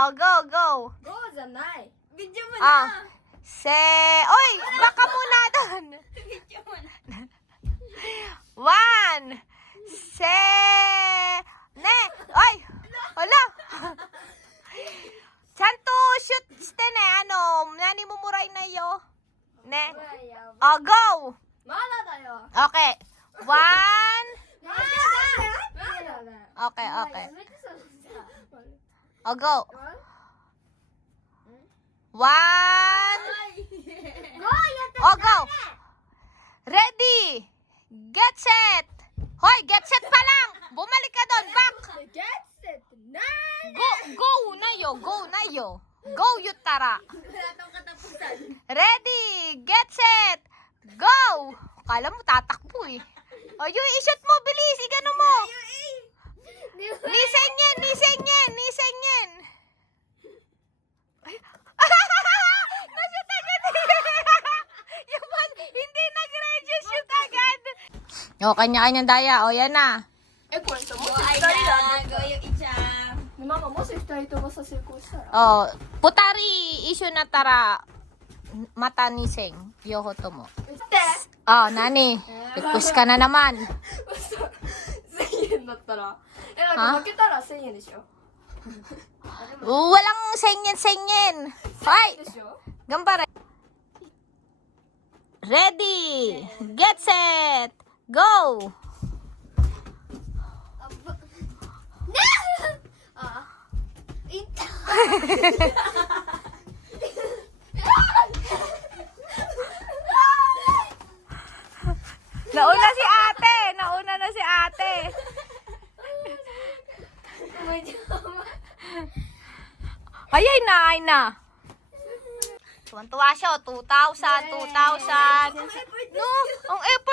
Oh, go, go. Go じゃない。Video mo Ah. na. Oy, baka muna doon. Video mo na. 1, ne. Oy, hala. ちゃんとシュッしてね。何ももらいないよ。ね。Oh, go. まだだよ。 Okay. 1. まだだよ。 Okay, okay. やめてそのさ。 Oh, go. 1. ゴーやった。 Oh, go. Ready. Get set. Hoy, get set pa lang. Bumalik ka doon. Back. Get set na. Go na yo. Go na yo. Go, Yutara. Wala tong katapusan. Ready. Get set. Go. Kala mo tatakbo eh. O, yung ishoot mo. Bilis. Igano mo. Nisengyen. Nashoot agad eh. Yung man, hindi nag-register agad. O, kanya-kanyang daya. O, yan na. これさ、もしご2あい人だな、ごゆいちゃん。ママもし2人ともさ成功したら Oh, putari issue na tara mata ni Seng. Yoho to mo. 言って Oh, nani. Request ka na naman. 1000円だったらなんか負けたら1000円でしょ Walang senyen. Hoy, でしょ gambara. Ready. Get set. Go. あいった Nauna si ate. Nauna na si ate. Ay na. Tuwan-tuwa siya. 2,000. No, ang effort